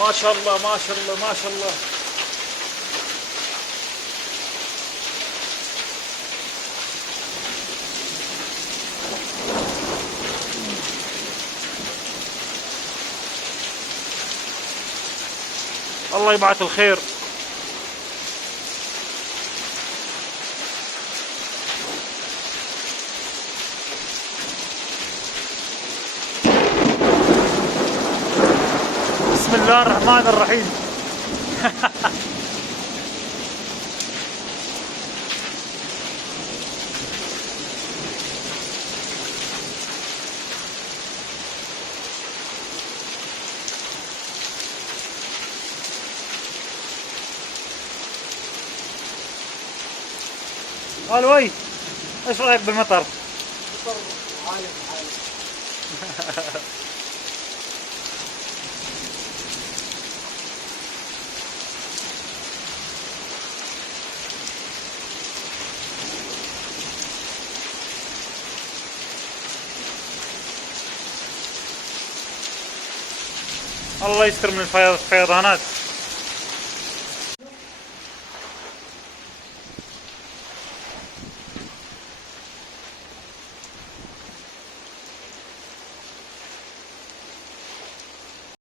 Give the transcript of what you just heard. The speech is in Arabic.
ما شاء الله ما شاء الله ما شاء الله. الله يبعث الخير. بسم الله الرحمن الرحيم. الوي، ايش رايك بالمطر؟ مطر عالي عالي. الله يستر من الفيضانات.